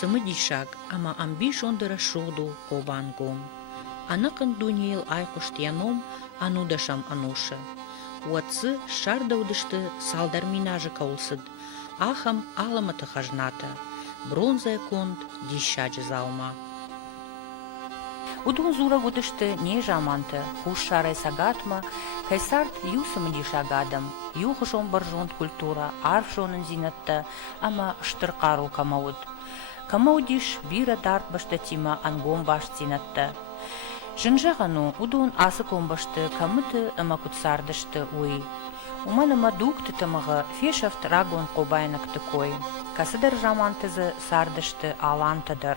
усымы дишак, ама амбиш ондыра шуду кобангом. Анакын дуньел айкушт яном, анудашам анушы. Уатсы шардаудышты салдар минажы каулсыд, ахам аламаты хажната, бронзая конд дишаджы залма. Удун зура будышты не жаманты, хуш шарай сагатма, кайсарт юсымы дишагадам, юхышон баржонт культура, арфшонын зинатты, ама штырқару камауд. Камаудиш бира дарт баштатима ангом баш зинатты. Жынжағану удун асы комбашты, камыты ама кутсардышты уй. Уманама дугты тамығы фешафт рагон қобайнакты кой. Касыдар жамантызы сардышты алантыдар.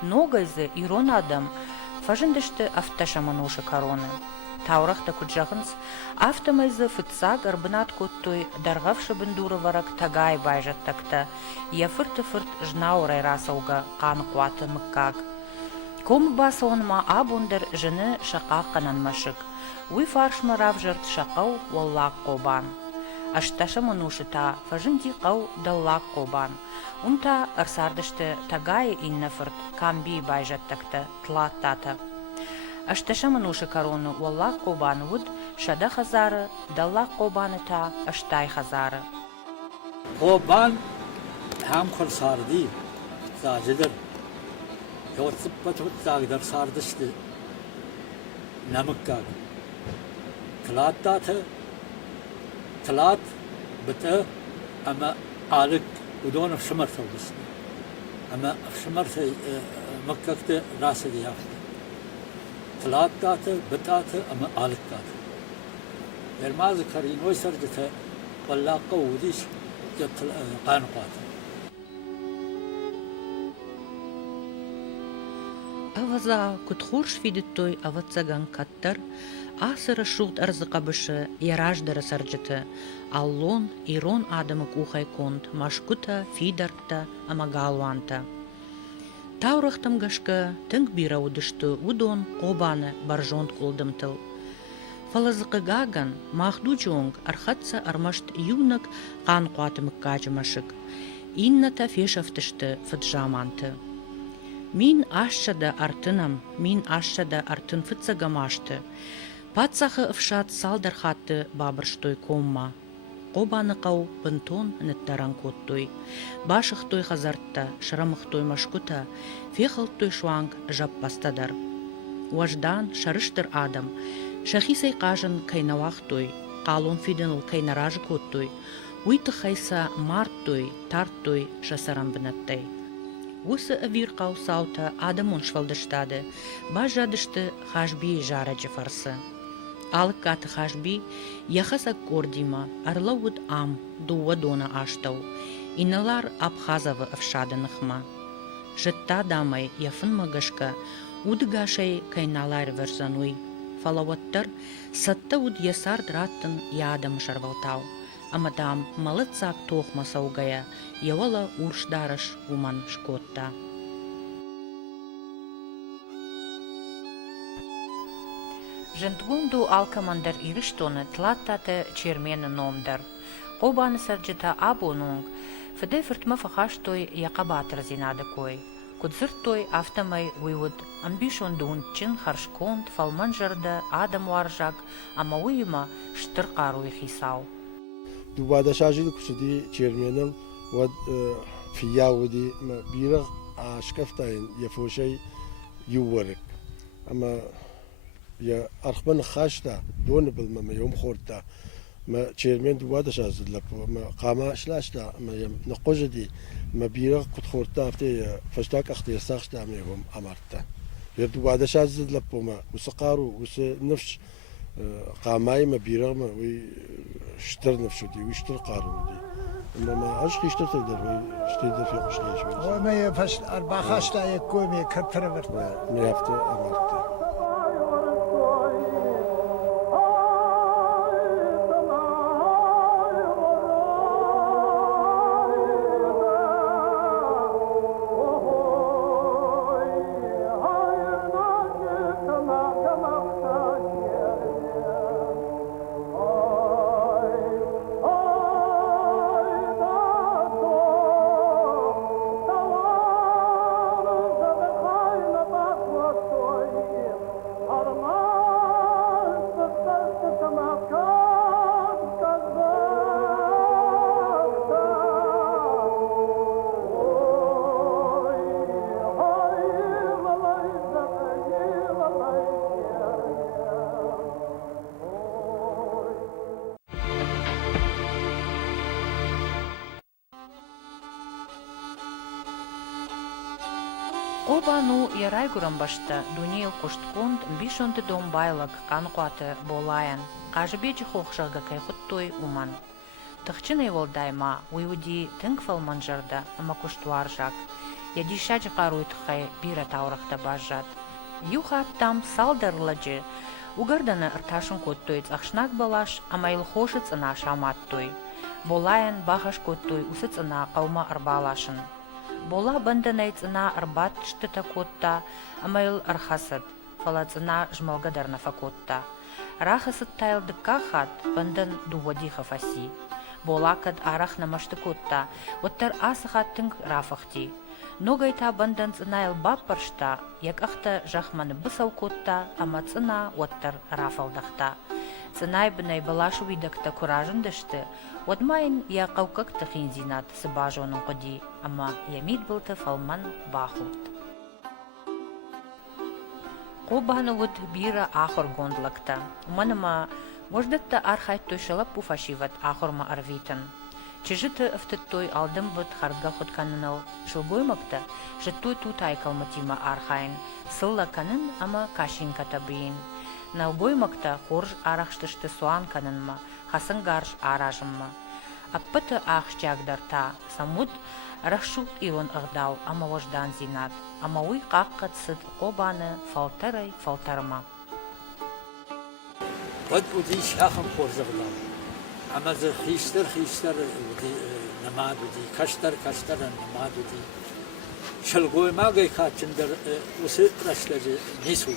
Ногайзы ирон адам фажындышты авташаманушы короны. Таурахта куджағынс автомайзы фытсаг арбынат коттой дарғавшы бындуры варак тагай байжаттакта. Яфырты-фырт жнаурай расауға қаны қуаты мыккаг. Ком басы онма абундар жыны шақа қананмашык. Уй фаршмы равжырт шақау уаллақ қобан. Ашташа манушыта фажынди қау даллақ қобан. Унта арсардышты тагайы иннафырт камби байжаттакта тлаттата. Ашташа манушы короны уаллақ қобаны вуд шада хазары, даллақ қобаны та аштай хазары. Қобан хам құрсарды, зажыдыр. Yoğurtsup batıp zağıdır sardıştı. Namıkkak. Tılat datı. Tılat bıtı ama alık udonu şımırtı olmasın. Ama şımırtı mıkkakta rası diyaftı. Tılat datı, bıtatı ama alık datı. Vermazı karın oy sarıcıtı vallahi kavudis kanıqatı. Аваза кутхурш видеттой аватсаган каттар, асыра шулт арзыкабышы яраждары саржыты, аллон ирон адамы кухай конт, машкута фидарта амагалванта. Таурахтам гашка тынг бира удышты удон қобаны баржонт кулдымтыл. Фалазыкы гаган махдучонг архатса армашт юнак қан қуатымык кажымашык. Инната фешафтышты фыджаманты. Мин ашшада артынам, мин ашшада артын фыцагамашты. Патсахы ыфшат салдархатты бабырштой комма. Қобаны қау бынтон ныттаран коттой. Башықтой хазартта, шырамықтой машкута, фехалттой шуанг жаппастадар. Уаждан шарыштыр адам, шахисай қажын кайнавақтой, қалон фиденл кайнаражы коттой, уйты хайса марттой, тарттой шасаран бінаттай. Усы авир қаусаута адамон швалдыштады, баш жадышты хашби жараджы фарсы. Алық каты хашби яхасак кордима, арлауыд ам, дуа дона аштау, иналар абхазавы авшадынықма. Жытта дамай яфын мағышка, удыгашай кайналар верзануй. Фалаваттар сатта уд ясар драттын ядам шарвалтау. Амадам малыцак тохма саугая, явала уршдарыш уман шкотта. Жентгунду алкамандар ирыштоны тлаттаты чермені номдар. Қобаны сарджыта абонунг, фыды фыртма фахаштой яқабатыр зинады кой. Кудзыртой автомай уйвуд, амбишондун чин харшконд фалман жарды адам варжак, ама уйма штырқаруй хисау. Dubada şarjılı kusudi çermenin ve fiyavudi bir aşkaftayın yafoşay yuvarık ama ya arkman xaşta donu bilmem yom xorta ma çermen dubada şarjılı ma qama şlaşta ma naqojdi ma bir qut xorta afte fashtak axtir saxta ma yom amarta ya dubada şarjılı ma usqaru us nafs قاماي ما بيرغ ما ويشتر نفسه دي ويشتر قارو دي انما اش يشتر تقدر ويشتر في قشلاش هو ما يفش 14 يكون يكثر ورت ما يفتح امرت Кобану ярайгурам башта Дуниел коштконд бишонты дом байлак канқуаты болайын. Қажыбечі хоқшағы кайхуттой уман. Тахчыны волдайма уйуди тыңкфал манжарда ама куштуаржак. Яди шаджи қаруйтхай бира таурахта бажат. Юха там салдарладжи. Угарданы ырташын коттойц ахшнак балаш ама илхошыц ына шаматтой. Болайын бахаш коттой усыц ына қаума арбалашын. Бола бандынайц ына арбат штыта котта ама ил архасыд. Фалац ына жмалгадарна факотта. Рахасыд тайлдыкка хат бандын дувадиха фаси. Болакад арах намашты котта, оттар асыхаттың рафахти. Ногайта бандан цынайл баппаршта, як ахта жахманы бысау котта, ама цына оттар рафалдахта. Цынай бынай балашу видакта куражындышты, отмайын я қаукакты хинзинат сыбажонын қоди, ама ямид былты фалман бахут. Қобаны бира ахор гондлакта, уманыма Мождатта архайт тойшалап пуфашиват ахорма арвитан. Чижыты автоттой алдым быт харга хотканынал шылгоймакта, жыттой тутай калматима архайн, сылла канын ама кашин катабиин. Налгоймакта хорж арахштышты суан канынма, хасын гарш аражымма. Аппыты ахшчагдарта, самуд рахшут ирон ырдау, ама вождан зинат, ама уй қаққат сыд қобаны фалтарма. قد ودي شاخم خورزغلا اما ز خيستر ودي نماد ودي كشتر نماد ودي شلغوي ما گي خاچندر وسه رشلج نيسو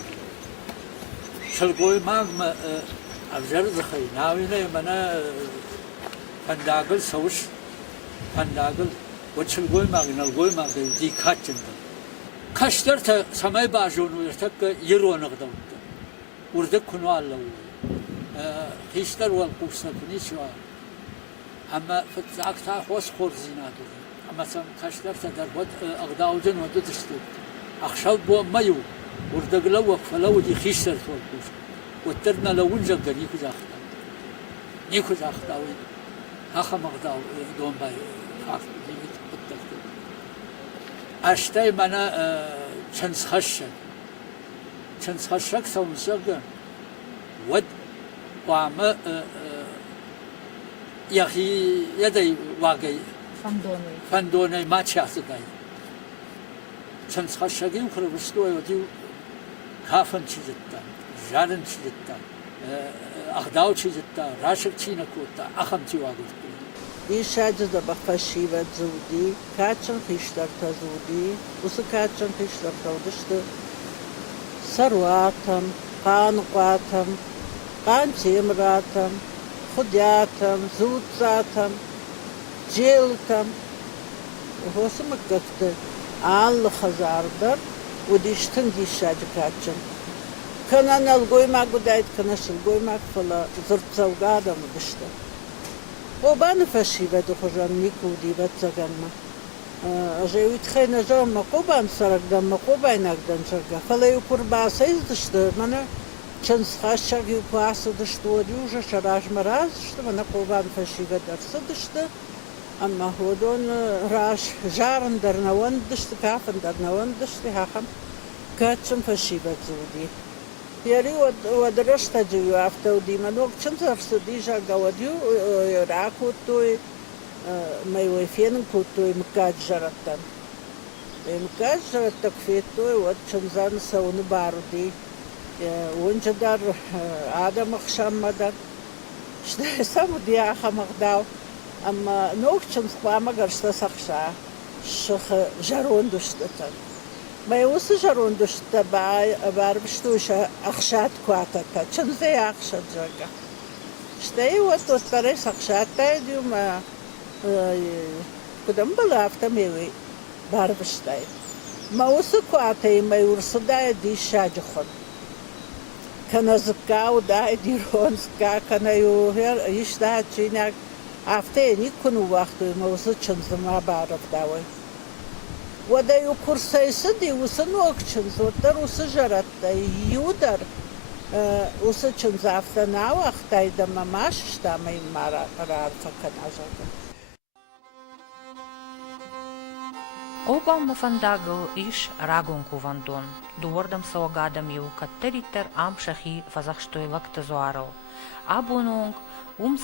شلغوي ما ابجر زخي ناوينه منا فنداگل سوش فنداگل وشلغوي ما نلغوي ما دي خاچندر كشتر تا سماي باجونو تك يرونغدم ورد كنو الله خيشتر والقوسنا كنيشوا أما فتزعكتا خوص خورزيناتو أما سم كشتر تدر ود أغداوجن ودتشتو أخشاب بو مايو وردقلو وقفلو دي خيشتر والقوس وترنا لونجا نيكو زاختاوي هاخا مغداو دون باي خاف ديمت قدكتو أشتاي منا چنسخشك سومسغن ود وما يخي يدي واقعي فندوني ما تشاسداي چنسخشگی خربستوي وديو كافن چيزتا جارن چيزتا اخداو چيزتا راشك چينا كوتا اخم چي واقعي إيشاج بخشيبة زودي كاتشن خيشتر تزودي وس كاتشن خيشتر تودشت سرواتم قانقاتم قانتيمراتم خدياتم زودزاتم جيلتم وهو سمكت آل خزاردر وديشتن ديشاج كاتشن كنا نلقوي ما قدايت كنا شلقوي ما فلا زرتزو قادم ودشتن قوبان فشيبة دخجان نيكو دي بتزغنما أجيويت خينا جوما قوبان سرق دم قوبان أقدن شرقا فلا يكور باسا يزدشت منا چنس خاشاق يكو عصا دشت وديوجا شراج مراز دشت منا قوبان فشيبة درسا دشت أما هو دون راش جارن در نوان دشت كافن در نوان دشت هاخم كاتشن فشيبة زودي ياري ودرشتا جيو افتو دي منوك چند ارسدي جاگا وديو راكو توي مايوي فين كوتوي مكاج جرتن مكاج جرتك فيتوي وچنزان سون بارودي ونج دار آدم اخشام مدر شده سامو دي آخا مغداو اما نوك چنز قواما گرشتا سخشا شخ جرون دشتتن ما يوصل جرون دشت باربشتوش أخشات كواتتا چن زي أخشات جاكا شتاي وتوتريس أخشات تايديو ما كدام بلافتا ميوي باربشتاي ما وصل كواتاي ما يورسل داي دي شاجخون كان زكاو داي دي رون زكا كان يوهر يشتاها تشيناك أفتاي نيكونو وقتو ما وصل چن زما بارب داوي ودا يكور سيسدي وسنوكشن زوتر وسجرت يودر وسچن زافتنا وقتاي دما ماش شتامي مارا رار فكن أجادا Obama van Dagel is ragon kuvandon. Doordam so gadam ju katteriter am shachi vazachstoilak te zoaro. Abonong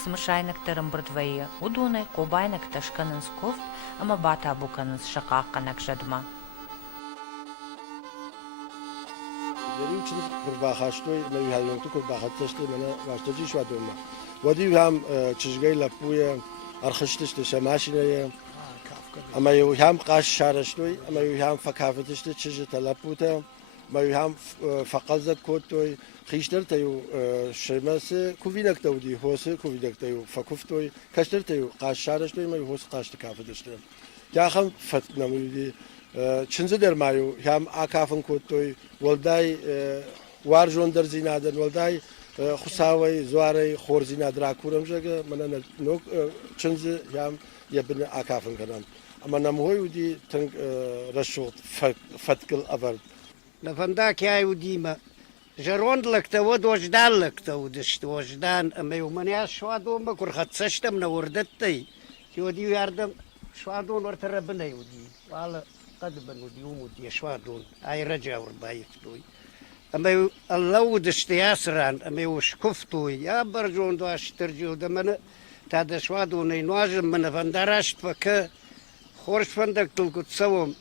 smashainek terem brdveje, udune kobainek tashkanen skoft, ama bata bukanen shaqaqanek jadma. Deri için kurbahaştoy me yalontu kurbahatlaştı bana başlıcı şu adamma. Vadi ham çizgay lapuya arkadaştı şamaşineye ama yu ham qaş şarıştoy ama yu ham fakafetişti çizgi talaputa ama yu ham faqazat kotoy خیشتر تیو شماس کویدک دودی هوس کویدک تیو فکوفتوی کشتر تیو قاشارش توی می هوس قاشت کافه داشتم یا هم فت نمیدی چنزه در مایو هم آکافن کوتوی ولدای وارجون در زینادن ولدای خساوی زواری خور زینادر آکورم جگه من نوک چنزه هم یبن آکافن کنم اما نموی ودی تنگ رشوت فتکل آورد نفنداك يا وديما جرون لك تود وجدان لك تودشت وجدان اما يومني شوادون بكر خدشتم نوردتي يودي يردم شوادون ورتربنا يودي وعلى قدبن ودي ودي شوادون اي رجع وربايفتوي اما الله ودشت ياسران اما يوشكفتوي يا برجون دواش ترجو دمنا تاد شوادون نواجم من فندراشت فك خورش فندق تلقت سوم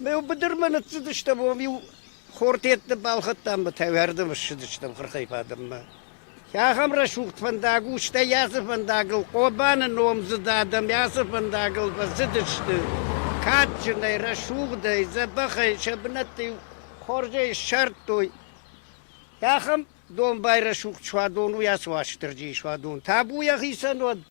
ما يبدر من تزدشتم يو خورتيت بالختم بتوردم الشدشتم خرخيف هذا يا خمر شوقت فنداقوش تا ياسف فنداقل قوبان النوم زدادم ياسف فنداقل بزدشت كاتشني رشوق دي زبخي شبنتي خورجي الشرطوي يا خم دون باي رشوق شوادون وياسواش ترجي شوادون تابو يا خيسن ود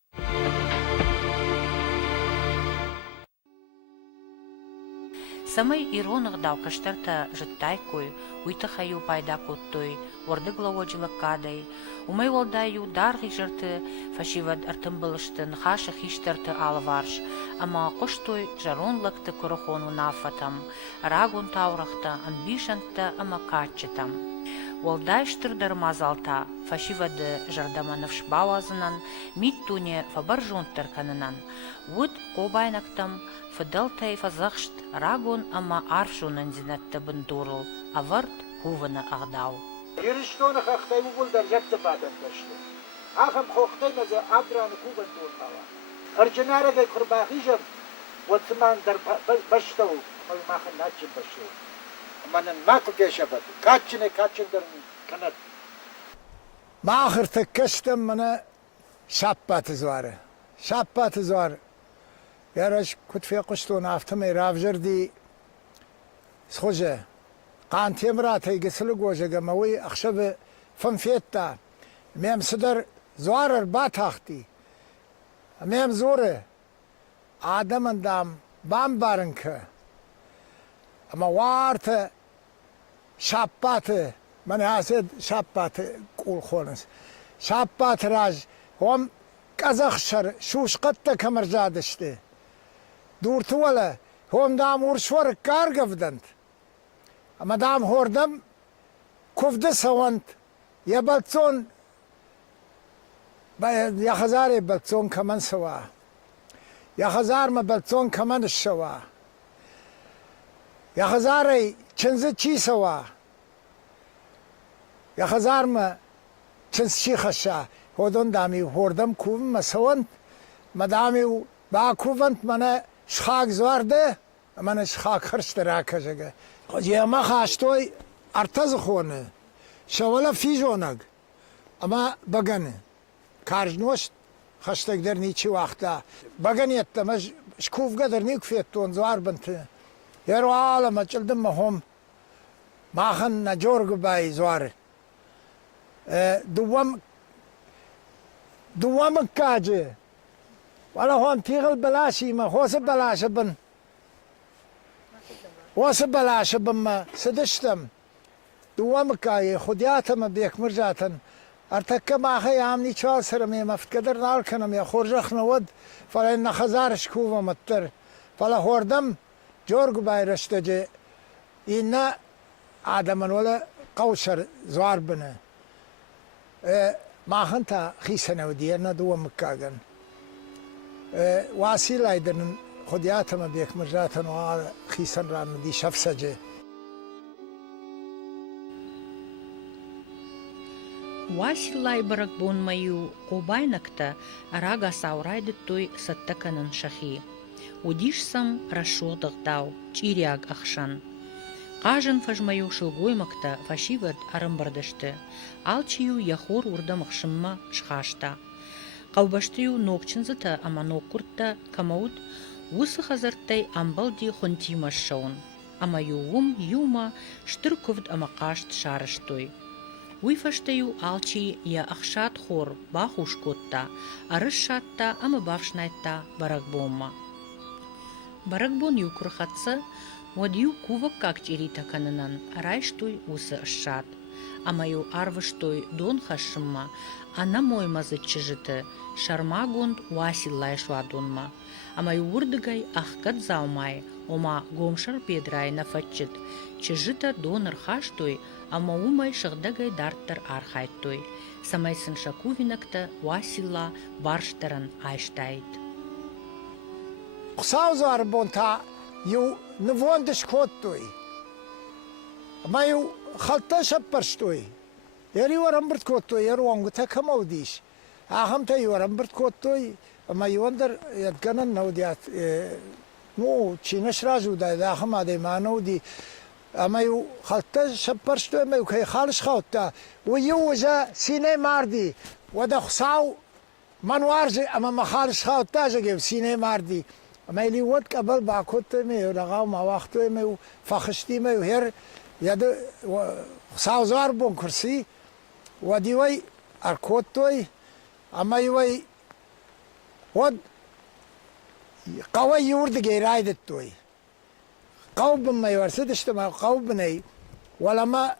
Самый иронах дал каштерта життайкой, уйтахаю пайда куттой, ордыгла оджила кадай, умей волдаю дарги жирты, фашивад артымбылыштын хаша хиштерты алварш, ама коштой жаронлыкты корохону нафатам, рагун таурахта, амбишанта ама качетам. Волдайштыр дармазалта, фашивады жардаманывш бауазынан, миттуне фабаржунтыр канынан, вуд кобайнактам, Фаделтай фазахшт рагон ама аршунан зинатта бандурл, аварт хувана агдау. Ирштона хахтай угол даржатта бадан дашты. Ахам хохтай маза абран кубан дурмала. Арджанара гай курбахижам, ватсман дар баштау, май махан начин баштау. Манан маку гешабад, качин дар канат. Махр текштем мана шаппат зваре. Шаппат зваре. يارش كنت في قشتون افتمي رافجر دي سخوجة قانتي مراتي قسلق وجه قموي اخشب فنفيتا ميم صدر زوار البات اختي ميم زورة آدم اندام بام بارنك اما وارت شابات من هاسد شابات قول خونس شابات راج هم كازخشر شوش قطة كمرجادشتي دورت ولا هم دام ورشور کار گفتند اما دام هردم کفده سوند یا بلتون یا خزار بلتون کمان سوا یا خزار ما بلتون کمان شوا یا خزار چنزه چی سوا یا خزار ما چنز چی خشا هودون دامی هردم کوم مسوند مدامی با کوفند منه شخاک زوارده من شخاک خرشت راکه جگه یه ما خاشتوی ارتز خونه شوالا فیجونگ اما بگنه کارجنوش خشتک در نیچی وقتا بگنیت تمش شکوف قدر نیک فیتون زوار بنته یارو عالم چلدم مهم ماخن نجورگ بای زوار دوام کاجه ولا هون تيغل بلاشي ما خوص بلاش بن وص بلاش بن ما سدشتم دوامكاي خدياتم بيك مرجاتن ارتك ما خيامني چوال سرمي ما فكدر نال كنم يا خورجخ نود فلان خزار شكوفه متر فلا هوردم جورج بايرشتجي إن آدم ولا قوشر زوار بنا ما خنتا خيسنا ودينا دوامكاغن واسيل ايدن خودیاتم بیک مجراتن و خیسن ران دی شفسجه Уасиллай баракбон маю обайнакта рага саурайды той саттаканын шахи. Удишсам рашодық дау, чиряг ахшан. Кажын фажмаю шылгоймакта фашивад арымбардышты. Алчию яхор урдамықшымма шхашта. Қаубаштыю нокчынзыта ама ноккуртта камауд усы хазартай амбалди хонтимаш шаун. Ама юум юма штырковд ама қашт шарыштой. Уйфаштаю алчи я ахшат хор бахушкотта, арышшатта ама бавшнайтта баракбомма. Баракбон юкурхатса, вадью кувак как чирита кананан, райштуй усы ашшат. Амаю арвыштой дон хашымма, ана мой мазычыжыты, шармагонд уасиллай швадонма. Амаю урдыгай ахкат заумай, ома гомшар педрай нафатчыт, чыжыта дон архаштой, ама умай шыгдагай дарттар архайттой. Самайсын шакувинакта уасилла барштаран айштайт. Қсаузар бонта ю нвондыш коттой. Маю халта шаппарштой. Яри варамбрт коттой, яр вангута камаудиш. Ахамта юарамбрт коттой, ама юандар ядганан наудиат. Ну, чинаш разу дай, ахам адай маанауди. Ама ю халта шаппарштой, ама ю кай халш хаутта. Уйу уза сине марди. Вада қсау манварзи, ама махалш хаутта жагев сине марди. اما ایلی ود قبل باکوت میو رقم ما وقت میو فخشتی میو هر یاد سازوار بون کرسی و دیوی ارکوت توی اما یوی ود قوی یورد گیراید توی قوب میو ارسدشت ما قوب نی ولی ما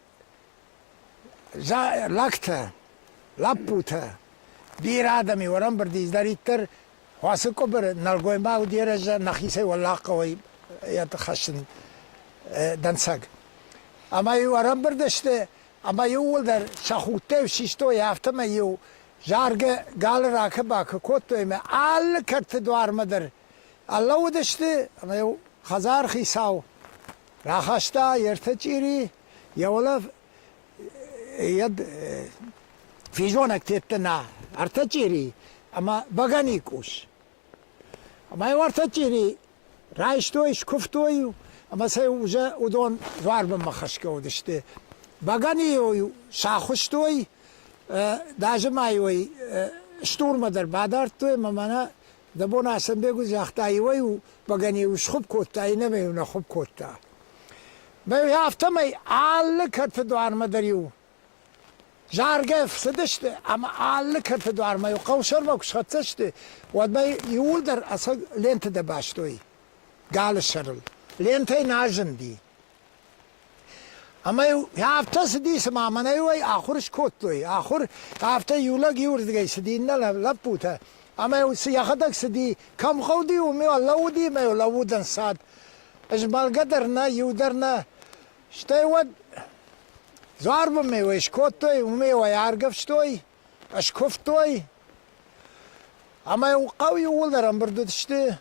لکته لپوته بیر آدمی ورم بردیز داریتر واسكو بر نلقوي ما وديرجا نخيسي ولا قوي يتخشن دنساق اما يو ارم بردشته اما يو ولدر شخوته وشيشتو يافته ما يو جارگه قال راكبا كوتو ما آل كرت دوار مدر الله ودشته اما يو خزار خيساو راخشتا يرتجيري يولا يد في جونك تتنا ارتجيري اما بغاني كوش اما يورتا تيري رايشتويش كفتوي اما سي وجا ودون ضارب مخشكو دشتي بغاني شاخشتوي داجمايوي شتور مدر بادرتوي مانا دبونا سنبيغو زاختايوي بغاني وشخب كوتا نمي ونخب كوتا ما يافتمي عال كرت دوار مدريو جارگه فسدشته اما آل کرد دوار ما یقوشر ما کش خطشته و ما یول در اصل لنت دباشتوی گال شرل لنتای ناجندی اما یافته سدی سما من ایوی آخرش کوتوی آخر یافته یولا گیور دیگه سدی نه لپوته اما سیاحتک سدی کم خودی و می لودی می لودن ساد اجمال قدر نه یودر نه شته ود زارب میو اشکوتوی و میو یارگفشتوی اشکفتوی اما یو قوی ولدرم بردشته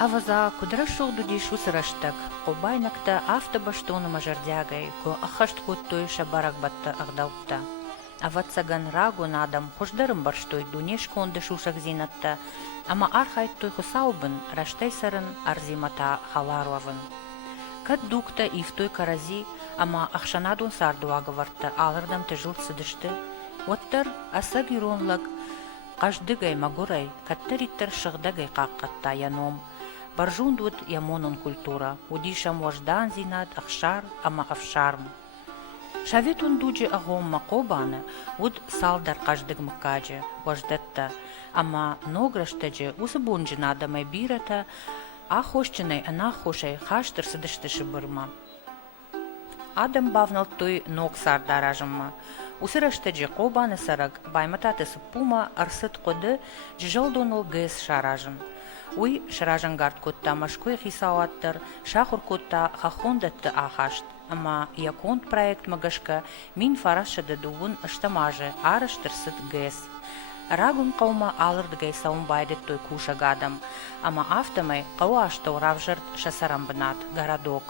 Аваза кудрашыл дудиш усыраштак, кобайнакта автобаштоны мажардягай, ко ахашт коттой шабарак батта агдавта. Аватсаган рагу надам хождарым барштой дунеш конды шушак зинатта, ама архайт той хосаубын раштай сарын арзимата халаруавын. Кат дукта ифтой карази, ама ахшанадун сардуагаварта алырдам тежыл сыдышты, оттар асаг юронлаг, каждыгай магурай, каттариттар шыгдагай каккатта яном, баржундут ямонун культура, удишам вождан зинат ахшар, ама афшарм. Шаветун дуджи агомма кобана, уд салдар каждык макаджи, вождетта, ама нограштаджи усабунджи надамай бирата, ахошчинай анахошай хаштыр сыдышты шыбырма. Адам бавнал той ног сардаражымма. Усыраштаджи кобаны сараг баймататы сыппума арсыт коды джалдонул гэс шаражым. Уй шаражан гард котта машкой хисауаттыр, шахур котта хахондатты ахашт, Ама яконт проект магашка мин фараша дадувун аштамаже араштырсыт гэс. Рагун қаума алырдыгай саун байдет той куша гадам, ама автомай қауа аштау равжырт шасарамбынат, городок.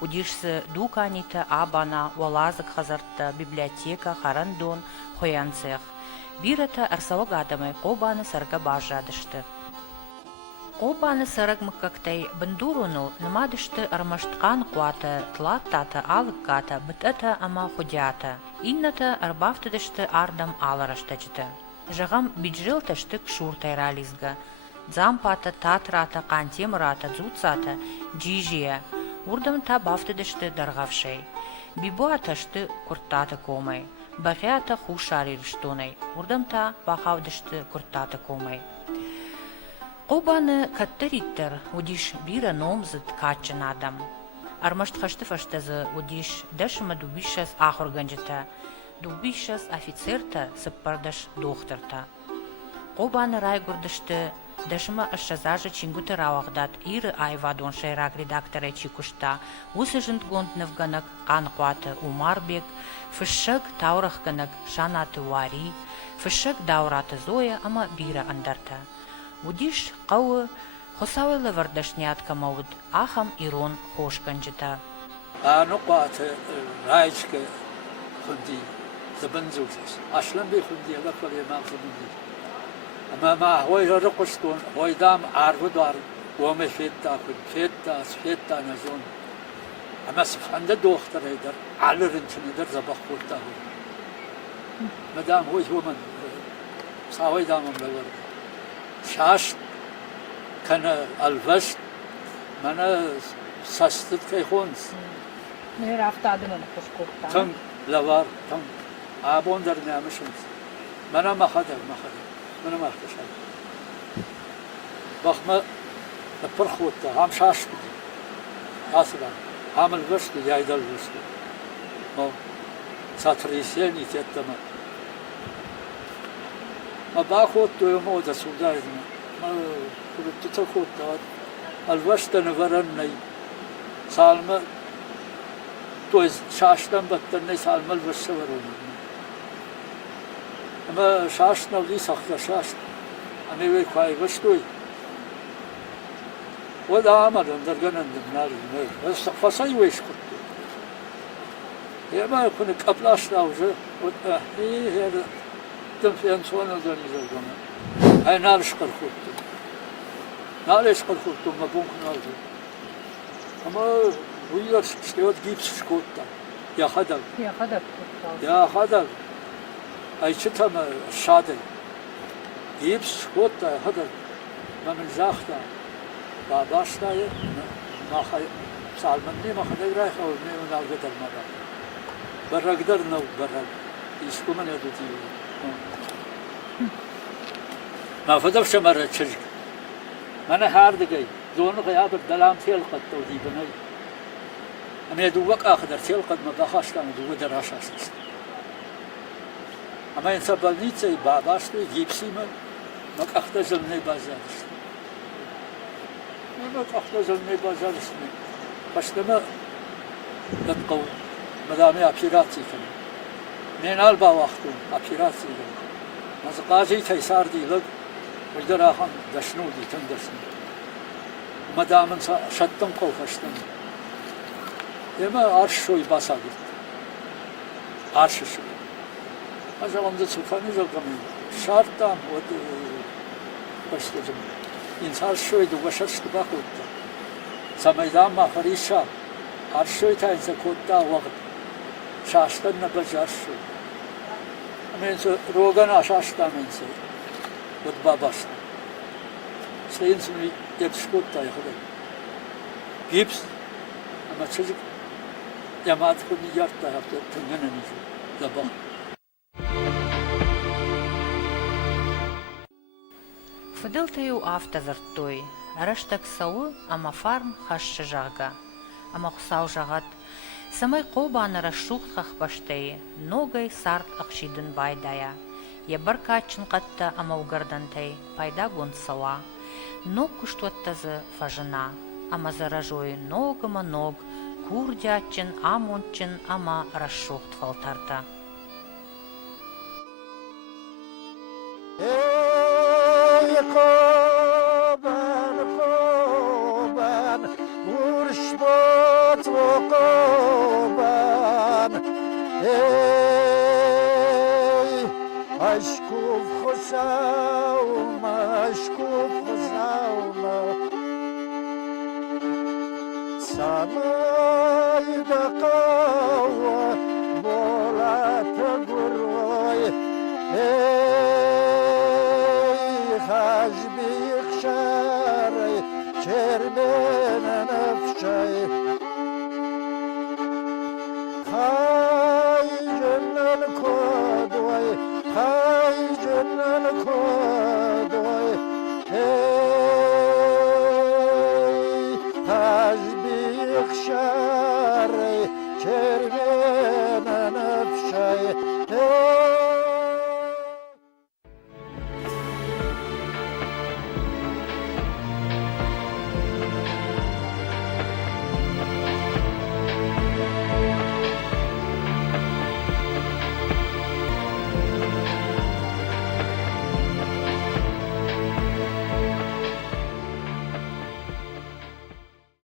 Удишсы дуканита абана, уалазык хазарта, библиотека, харандон, хоянцех. Бирата арсава гадамай қобаны сарга бажадышты. Қобаны сараг мыккактай бындуруну намадышты армаштқан қуаты, тлаттата алыкката, бытата ама ходята. Инната арбафтыдышты ардам алараштачыты. Жағам биджылташтык шуртайра лизга. Дзампата, татрата, қантемрата, дзуцата, джижия. Урдам та бафтыдышты дарғавшай. Бибуаташты курттаты комай. Бахята хушарирштунай. Урдам та бахавдышты курттаты комай. Қобаны каттыриттер удиш бира номзыт качын адам. Армаштхашты фаштазы удиш дашыма дубишас ахурганжыта. Дубишас офицерта сыппардаш дохтырта. Қобаны райгурдышты дашыма ашшазажы чингуты рауагдат иры айвадон шайрак редакторы чикушта. Усы жынтгонд навганак қанқуаты Умарбек, фышшык таурахганак Шанаты Уари, фышшык даураты Зоя ама бира андарта. Удиш қауы хосауылы вардашнятка мауд ахам ирон хошканжыта. نقاط رايجك خندي زبنزوجس أصلا بخندي هذا كل ما خندي أما ما هو يرقصون هو يدام عارف دار وما فيتا فيتا نزون أما سبحان الدكتور يدر على رنتن يدر زبخ قلته مدام هو من ساوي دام ملور شاش كان الفش من ساستت كيخونس نهر أفتادنا نخشكوتا. تم لوار تم آبون در نامشونس منا ما خدر منا ما خدشان بخما البرخوتا هم شاش بدي أصلا هم الوشت يايد الوشت ما ساتريسين يتيتما ما باخوت يومو دا سودايد ما كنت تخوت الوشت نفرني سالمه توز شاشتن بطن سالمه الوشت وروني اما شاشتن ولي سخت شاشت أنا وي كواي وشتوي ودا عمل درجن النار بس فصي ويش كنت يا ما يكون قبلاش راوجه هي هذا تم في انسوان الدنيا زوجنا هاي نارش قرخوت نارش قرخوت ما بونك نارجو اما ويلر شتيوت جيبس شكوتا يا خدم يا خدم اي شتم شادي جيبس شكوتا يا خدم ما من زاختا باشتا ما خي سالمني ما خدي رايح او من القدر ما برا قدر نو برا يسكو من يدوتي ما فدفش مرة تشجك أنا هاردقي دون غياب الدلام تلقت تودي بني أنا يدوك آخر تلقت ما بخاش كان دو دراش أساس أما ينسبلني تي باباشتو جيبسي ما أختزلني بازارش ما أختزلني بازارش فاشتما لتقو مدامي أبيراتي كان من ألبا وقتهم أبيراتي مزقاجي تيسار دي لق وجدر آخان دشنو دي تندشنو مدامن شتن قوفشتن يما عرش شوي باسا قلت عرش شوي أجل عمد سلطاني زلقمي شارتان ود بشتجم إنسان شوي دو بشرشت باقوت سميدان ما فريشا عرش شوي تا إنسا كوتا وقت شاشتن نبجار شوي أمينسو روغان أشاشتا أمينسو ودباباشتا سينسو يبشكوتا يخدم جيبس أما تشجك يمات كوني يارتا هفتا تنغنى نيجو لبا فضلتيو автозартой, раштак сауы ама фарм хашшы жага, ама хусау жагат, самай қобаны рашуқтақ баштайы, ногай сарт ақшидын байдая, ебір качын қатта ама угардантай, пайда гон сауа, ног куштуаттазы фажына, ама заражой ногама ног, Hurdiatçın, amontçın ama raşşoht faltarta. Ey koban, koban, urşbot o koban. Ey aşkuf husavma, aşkuf husavma. Samayda kava, bolata guroy. Ey hacbi yıkşaray, çerbe